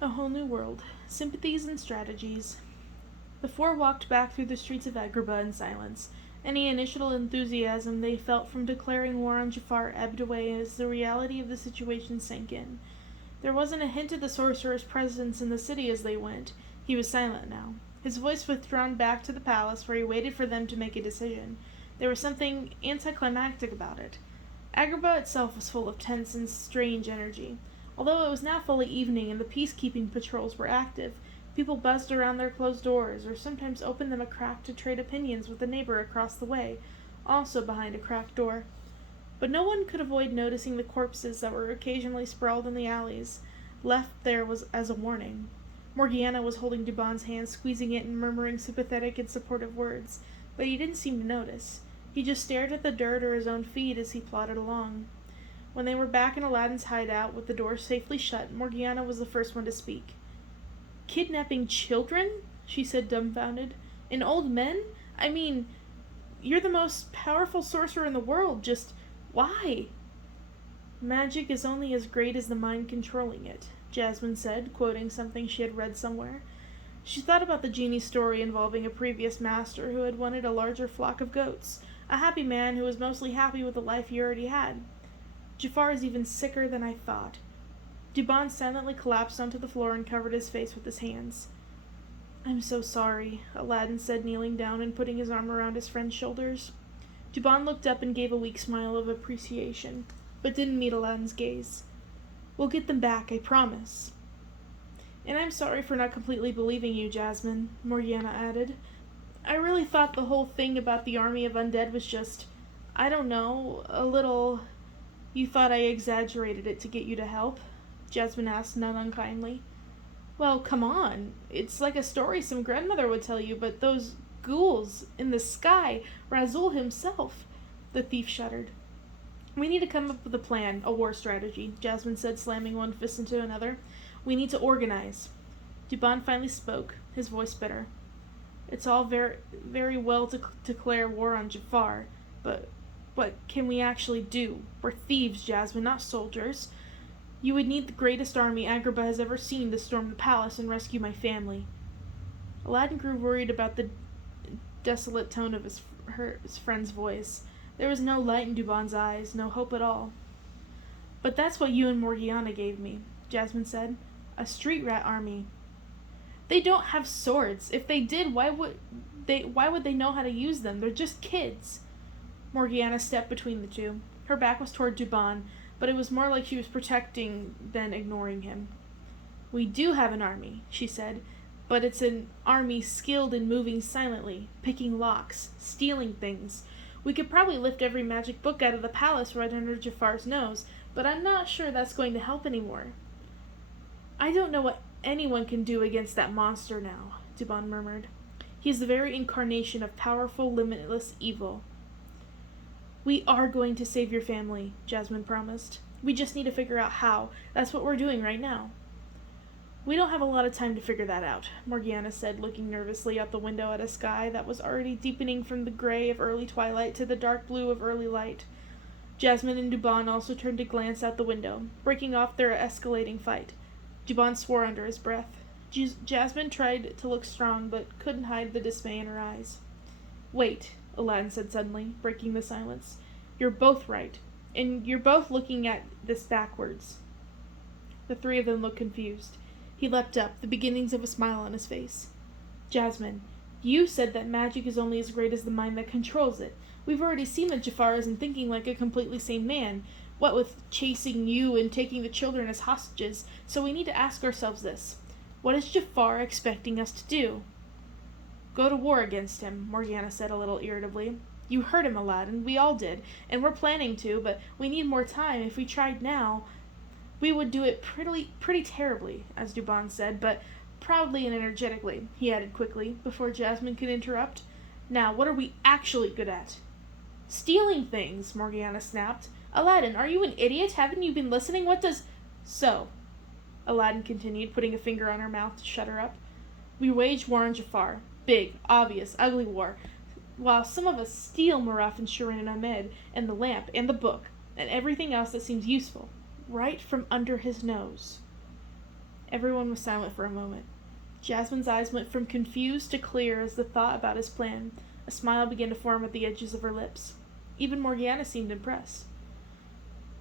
A Whole New World. Sympathies and Strategies. The four walked back through the streets of Agrabah in silence. Any initial enthusiasm they felt from declaring war on Jafar ebbed away as the reality of the situation sank in. There wasn't a hint of the sorcerer's presence in the city as they went. He was silent now, his voice withdrawn back to the palace where he waited for them to make a decision. There was something anticlimactic about it. Agrabah itself was full of tense and strange energy. Although it was now fully evening and the peacekeeping patrols were active, people buzzed around their closed doors or sometimes opened them a crack to trade opinions with a neighbor across the way, also behind a cracked door. But no one could avoid noticing the corpses that were occasionally sprawled in the alleys, left there as a warning. Morgiana was holding Dubon's hand, squeezing it and murmuring sympathetic and supportive words, but he didn't seem to notice. He just stared at the dirt or his own feet as he plodded along. When they were back in Aladdin's hideout with the door safely shut, Morgiana was the first one to speak. "Kidnapping children?" she said, dumbfounded. "And old men? I mean, you're the most powerful sorcerer in the world. Just why?" "Magic is only as great as the mind controlling it," Jasmine said, quoting something she had read somewhere. She thought about the genie's story involving a previous master who had wanted a larger flock of goats, a happy man who was mostly happy with the life he already had. "Jafar is even sicker than I thought." Dubon silently collapsed onto the floor and covered his face with his hands. "I'm so sorry," Aladdin said, kneeling down and putting his arm around his friend's shoulders. Dubon looked up and gave a weak smile of appreciation, but didn't meet Aladdin's gaze. "We'll get them back, I promise." "And I'm sorry for not completely believing you, Jasmine," Morgiana added. "I really thought the whole thing about the army of undead was just, I don't know, a little—" "You thought I exaggerated it to get you to help?" Jasmine asked, not unkindly. "Well, come on. It's like a story some grandmother would tell you, but those ghouls in the sky, Razul himself." The thief shuddered. "We need to come up with a plan, a war strategy," Jasmine said, slamming one fist into another. "We need to organize." Dubon finally spoke, his voice bitter. "It's all very well to declare war on Jafar, but what can we actually do? We're thieves, Jasmine, not soldiers. You would need the greatest army Agrabah has ever seen to storm the palace and rescue my family." Aladdin grew worried about the desolate tone of his friend's voice. There was no light in Dubon's eyes, no hope at all. "But that's what you and Morgiana gave me," Jasmine said. "A street rat army." "They don't have swords. If they did, why would they know how to use them? They're just kids." Morgiana stepped between the two. Her back was toward Dubon, but it was more like she was protecting than ignoring him. "We do have an army," she said, "but it's an army skilled in moving silently, picking locks, stealing things. We could probably lift every magic book out of the palace right under Jafar's nose, but I'm not sure that's going to help anymore." "I don't know what anyone can do against that monster now," Dubon murmured. "He is the very incarnation of powerful, limitless evil." "We are going to save your family," Jasmine promised. "We just need to figure out how. That's what we're doing right now." "We don't have a lot of time to figure that out," Morgiana said, looking nervously out the window at a sky that was already deepening from the gray of early twilight to the dark blue of early light. Jasmine and Dubon also turned to glance out the window, breaking off their escalating fight. Dubon swore under his breath. Jasmine tried to look strong, but couldn't hide the dismay in her eyes. "Wait," Aladdin said suddenly, breaking the silence. "You're both right, and you're both looking at this backwards." The three of them looked confused. He leapt up, the beginnings of a smile on his face. "Jasmine, you said that magic is only as great as the mind that controls it. We've already seen that Jafar isn't thinking like a completely sane man, what with chasing you and taking the children as hostages, so we need to ask ourselves this. What is Jafar expecting us to do?" "Go to war against him," Morgiana said a little irritably. "You heard him, Aladdin. We all did, and we're planning to, but we need more time. If we tried now, we would do it pretty terribly," as Dubon said, but proudly and energetically, he added quickly, before Jasmine could interrupt. "Now, what are we actually good at?" "Stealing things," Morgiana snapped. "Aladdin, are you an idiot? Haven't you been listening? What does—" "So," Aladdin continued, putting a finger on her mouth to shut her up, "we wage war on Jafar. Big, obvious, ugly war. While some of us steal Maraf and Shirin and Ahmed, and the lamp, and the book, and everything else that seems useful, right from under his nose." Everyone was silent for a moment. Jasmine's eyes went from confused to clear as the thought about his plan. A smile began to form at the edges of her lips. Even Morgiana seemed impressed.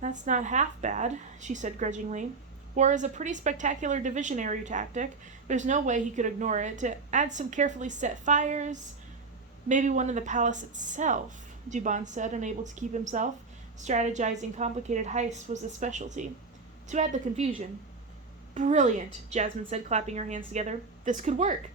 "That's not half bad," she said grudgingly. "War is a pretty spectacular divisionary tactic. There's no way he could ignore it. To add some carefully set fires... Maybe one in the palace itself," Dubon said, unable to keep himself. Strategizing complicated heists was his specialty. To add the confusion. "Brilliant," Jasmine said, clapping her hands together. "This could work."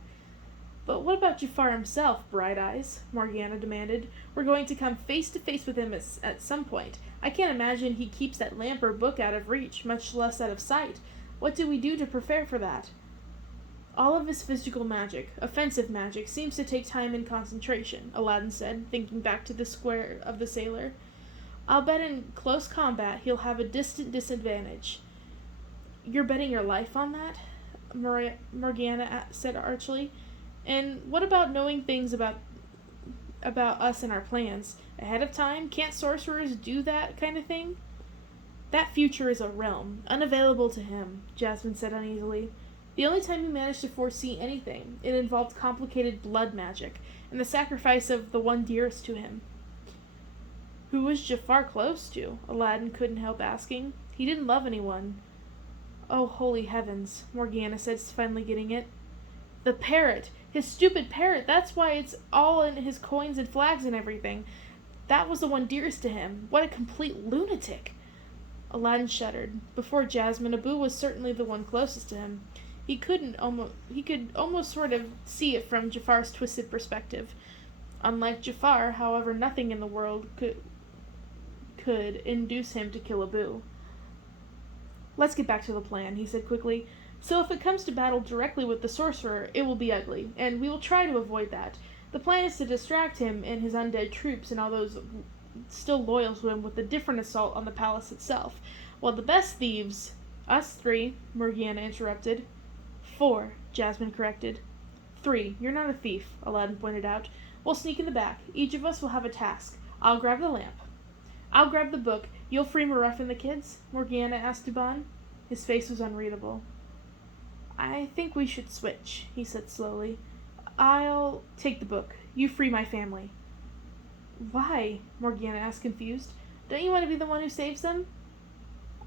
"But what about Jafar himself, Bright Eyes?" Morgiana demanded. "We're going to come face to face with him at some point. I can't imagine he keeps that lamp or book out of reach, much less out of sight. What do we do to prepare for that?" "All of his physical magic, offensive magic, seems to take time and concentration," Aladdin said, thinking back to the square of the sailor. "I'll bet in close combat he'll have a distant disadvantage." "You're betting your life on that?" Morgiana said archly. "And what about knowing things about us and our plans ahead of time? Can't sorcerers do that kind of thing?" "That future is a realm, unavailable to him," Jasmine said uneasily. "The only time he managed to foresee anything, it involved complicated blood magic, and the sacrifice of the one dearest to him." "Who was Jafar close to?" Aladdin couldn't help asking. "He didn't love anyone." "Oh, holy heavens," Morgiana said, finally getting it. "The parrot! His stupid parrot! That's why it's all in his coins and flags and everything. That was the one dearest to him. What a complete lunatic!" Aladdin shuddered. Before Jasmine, Abu was certainly the one closest to him. He could almost sort of see it from Jafar's twisted perspective. Unlike Jafar, however, nothing in the world could induce him to kill Abu. "Let's get back to the plan," he said quickly. "So if it comes to battle directly with the sorcerer, it will be ugly, and we will try to avoid that. The plan is to distract him and his undead troops and all those still loyal to him with a different assault on the palace itself. While the best thieves..." "Us three," Morgiana interrupted. "4," Jasmine corrected. "3. You're not a thief," Aladdin pointed out. "We'll sneak in the back. Each of us will have a task. I'll grab the lamp." "I'll grab the book. You'll free Maruf and the kids?" Morgiana asked Dubon. His face was unreadable. "I think we should switch," he said slowly. "I'll take the book. You free my family." "Why?" Morgiana asked, confused. "Don't you want to be the one who saves them?"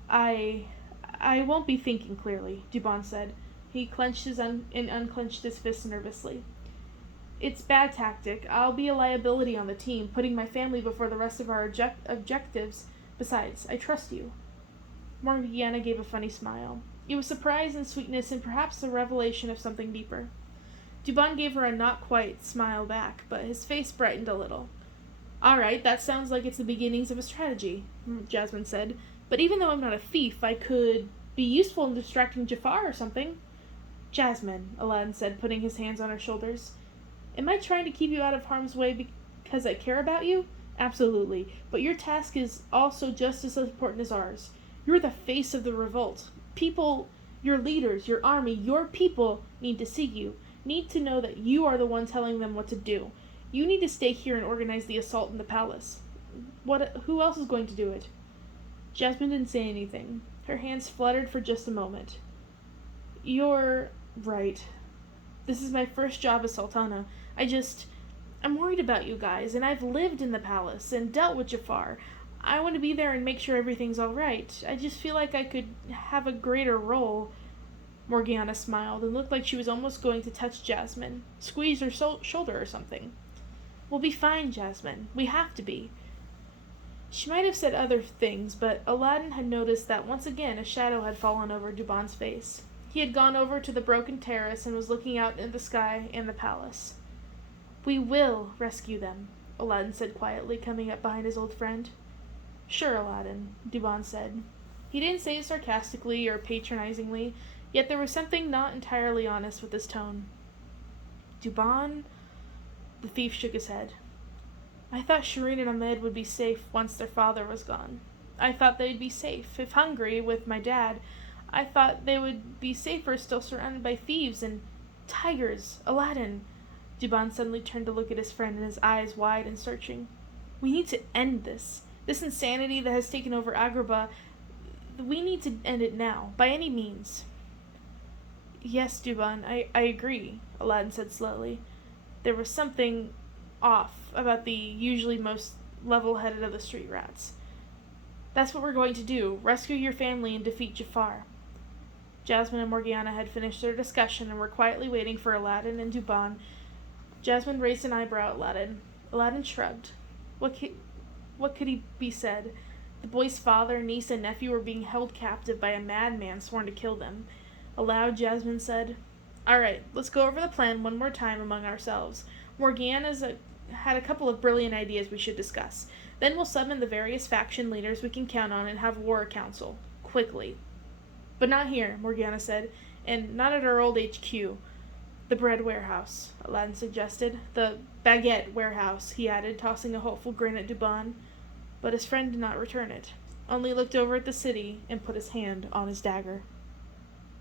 I won't be thinking clearly," Dubon said. He clenched and unclenched his fists nervously. "It's bad tactic. I'll be a liability on the team, putting my family before the rest of our objectives. Besides, I trust you." Morgiana gave a funny smile. It was surprise and sweetness and perhaps the revelation of something deeper. Dubon gave her a not-quite smile back, but his face brightened a little. "All right, that sounds like it's the beginnings of a strategy," Jasmine said. "But even though I'm not a thief, I could be useful in distracting Jafar or something." "Jasmine," Aladdin said, putting his hands on her shoulders. "Am I trying to keep you out of harm's way because I care about you? Absolutely. But your task is also just as important as ours. You're the face of the revolt. People, your leaders, your army, your people need to see you, need to know that you are the one telling them what to do. You need to stay here and organize the assault in the palace. Who else is going to do it?" Jasmine didn't say anything. Her hands fluttered for just a moment. "You're right. This is my first job as Sultana. I'm worried about you guys, and I've lived in the palace and dealt with Jafar. I want to be there and make sure everything's all right. I just feel like I could have a greater role." Morgiana smiled and looked like she was almost going to touch Jasmine, squeeze her shoulder or something. "We'll be fine, Jasmine. We have to be." She might have said other things, but Aladdin had noticed that once again a shadow had fallen over Dubon's face. He had gone over to the broken terrace and was looking out in the sky and the palace. "We will rescue them," Aladdin said quietly, coming up behind his old friend. "Sure, Aladdin," Dubon said. He didn't say it sarcastically or patronizingly, yet there was something not entirely honest with his tone. "Dubon?" The thief shook his head. "I thought Shireen and Ahmed would be safe once their father was gone. I thought they'd be safe, if hungry, with my dad. I thought they would be safer still surrounded by thieves and tigers. Aladdin." Dubon suddenly turned to look at his friend, and his eyes wide and searching. "We need to end this. This insanity that has taken over Agrabah, we need to end it now, by any means." Yes, Dubon, I agree, Aladdin said slowly. There was something off about the usually most level headed of the street rats. That's what we're going to do, rescue your family and defeat Jafar. Jasmine and Morgiana had finished their discussion and were quietly waiting for Aladdin and Dubon. Jasmine raised an eyebrow at Aladdin. Aladdin shrugged. What could he be said? The boy's father, niece, and nephew were being held captive by a madman sworn to kill them. Aloud, Jasmine said, "All right, let's go over the plan one more time among ourselves. Morgiana's had a couple of brilliant ideas we should discuss. Then we'll summon the various faction leaders we can count on and have a war council. Quickly." "But not here," Morgiana said, "and not at our old HQ. The bread warehouse," Aladdin suggested. "The baguette warehouse," he added, tossing a hopeful grin at Dubon. But his friend did not return it, only looked over at the city and put his hand on his dagger.